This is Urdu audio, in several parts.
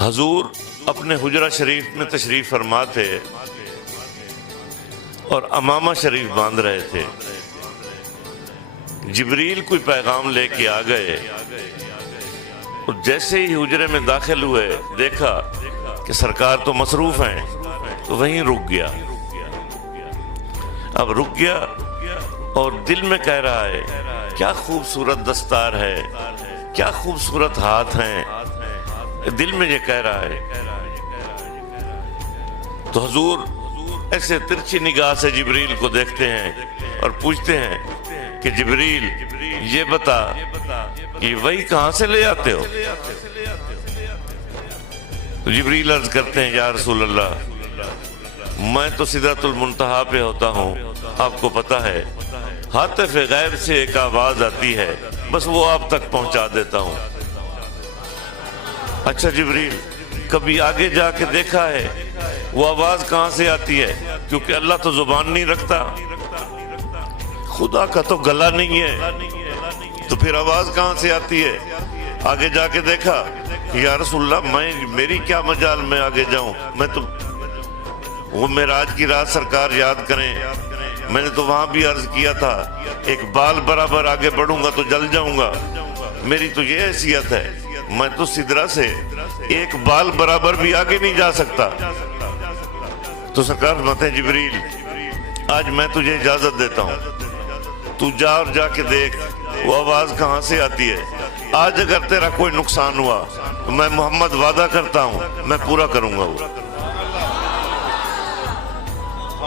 حضور اپنے حجرہ شریف میں تشریف فرما تھے اور امامہ شریف باندھ رہے تھے. جبریل کوئی پیغام لے کے آ گئے اور جیسے ہی حجرے میں داخل ہوئے دیکھا کہ سرکار تو مصروف ہیں تو وہیں رک گیا. اب رک گیا اور دل میں کہہ رہا ہے کیا خوبصورت دستار ہے، کیا خوبصورت ہاتھ ہیں، دل میں یہ کہہ رہا ہے. تو حضور ایسے ترچھی نگاہ سے جبریل کو دیکھتے ہیں اور پوچھتے ہیں کہ جبریل یہ بتا کہ وہی کہاں سے لے آتے ہو؟ تو جبریل عرض کرتے ہیں یا رسول اللہ میں تو سدرۃ المنتہا پہ ہوتا ہوں، آپ کو پتہ ہے ہاتف غیب سے ایک آواز آتی ہے، بس وہ آپ تک پہنچا دیتا ہوں. اچھا جبریل کبھی آگے جا کے دیکھا ہے وہ آواز کہاں سے آتی ہے؟ کیونکہ اللہ تو زبان نہیں رکھتا، خدا کا تو گلا نہیں ہے، تو پھر آواز کہاں سے آتی ہے؟ آگے جا کے دیکھا کہ یا رسول اللہ میری کیا مجال میں آگے جاؤں، میں تو وہ معراج کی رات سرکار یاد کریں، میں نے تو وہاں بھی عرض کیا تھا ایک بال برابر آگے بڑھوں گا تو جل جاؤں گا، میری تو یہ حیثیت ہے، میں تو سدرہ سے ایک بال برابر بھی آگے نہیں جا سکتا. تو سرکار فرماتے ہیں جبریل آج میں تجھے اجازت دیتا ہوں، تو جا اور جا کے دیکھ وہ آواز کہاں سے آتی ہے. آج اگر تیرا کوئی نقصان ہوا تو میں محمد وعدہ کرتا ہوں میں پورا کروں گا. وہ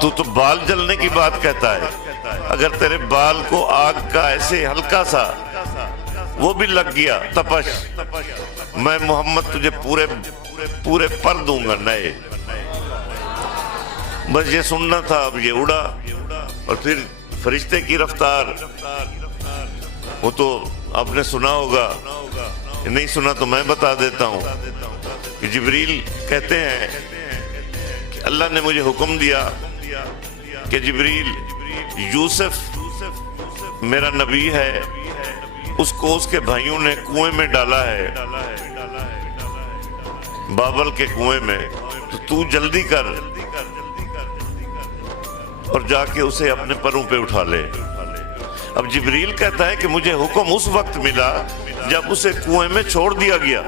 تو بال جلنے کی بات کہتا ہے، اگر تیرے بال کو آگ کا ایسے ہلکا سا وہ بھی لگ گیا تپش، میں محمد تجھے پورے پر دوں گا نئے. بس یہ سننا تھا، اب یہ اڑا. اور پھر فرشتے کی رفتار وہ تو آپ نے سنا ہوگا، نہیں سنا تو میں بتا دیتا ہوں کہ جبریل کہتے ہیں کہ اللہ نے مجھے حکم دیا کہ جبریل یوسف میرا نبی ہے، اس کو اس کے بھائیوں نے کنویں میں ڈالا ہے، بابل کے کنویں میں، تو جلدی کر اور جا کے اسے اپنے پروں پہ اٹھا لے. اب جبریل کہتا ہے کہ مجھے حکم اس وقت ملا جب اسے کنویں میں چھوڑ دیا گیا.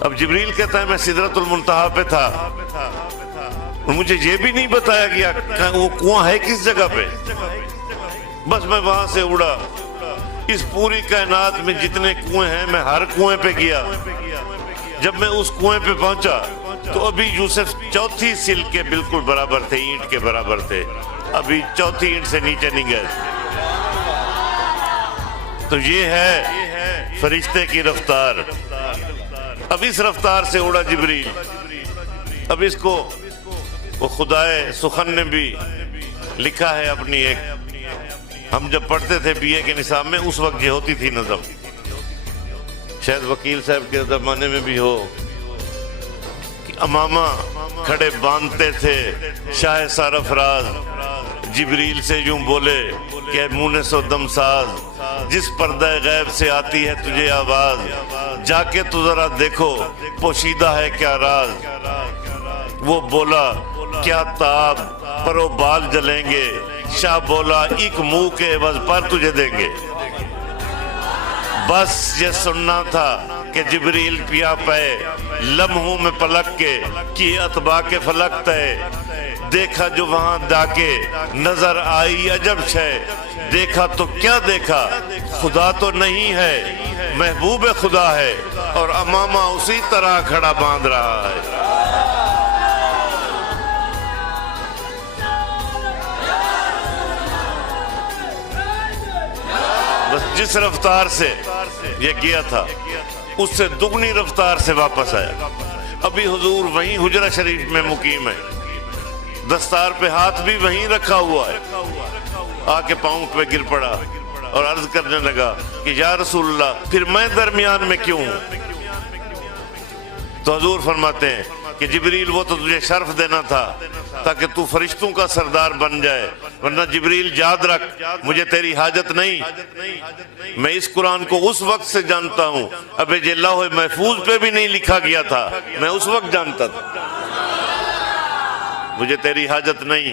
اب جبریل کہتا ہے میں سدرۃ المنتہا پہ تھا، مجھے یہ بھی نہیں بتایا گیا وہ کنواں ہے کس جگہ پہ، بس میں وہاں سے اڑا. اس پوری کائنات میں جتنے کنویں ہیں میں ہر کنویں پہ گیا. جب میں اس کنویں پہ پہنچا تو ابھی یوسف چوتھی سل کے بالکل برابر تھے، اینٹ کے برابر تھے، ابھی چوتھی اینٹ سے نیچے نہیں گئے. تو یہ ہے فرشتے کی رفتار. اب اس رفتار سے اڑا جبریل. اب اس کو وہ خدائے سخن نے بھی لکھا ہے اپنی ایک، ہم جب پڑھتے تھے بی اے کے نصاب میں اس وقت یہ ہوتی تھی نظم، شاید وکیل صاحب کے زمانے میں بھی ہو کہ امامہ کھڑے باندھتے تھے شاہ سرفراز، جبریل سے یوں بولے کہ مونس و دم ساز، جس پردہ غیب سے آتی ہے تجھے آواز، جا کے تو ذرا دیکھو پوشیدہ ہے کیا راز. وہ بولا کیا تاب پر و بال جلیں گے، شاہ بولا ایک منہ کے عوض پر تجھے دیں گے. بس یہ سننا تھا کہ جبریل پیا پے لمحوں میں پلک کے کی اتباع کے فلک تے. دیکھا جو وہاں جا کے نظر آئی عجب شے، دیکھا تو کیا دیکھا خدا تو نہیں ہے محبوب خدا ہے، اور امامہ اسی طرح کھڑا باندھ رہا ہے. بس جس رفتار سے یہ گیا تھا اس سے دگنی رفتار سے واپس آیا. ابھی حضور وہیں حجرہ شریف میں مقیم ہے، دستار پہ ہاتھ بھی وہیں رکھا ہوا ہے. آ کے پاؤں پہ گر پڑا اور عرض کرنے لگا کہ یا رسول اللہ پھر میں درمیان میں کیوں ہوں؟ تو حضور فرماتے ہیں کہ جبریل وہ تو تجھے شرف دینا تھا تاکہ تو فرشتوں کا سردار بن جائے، ورنہ جبریل یاد رکھ مجھے تیری حاجت نہیں، میں اس قرآن کو اس وقت سے جانتا ہوں، اب یہ لوح محفوظ پہ بھی نہیں لکھا گیا تھا، میں اس وقت جانتا تھا، مجھے تیری حاجت نہیں۔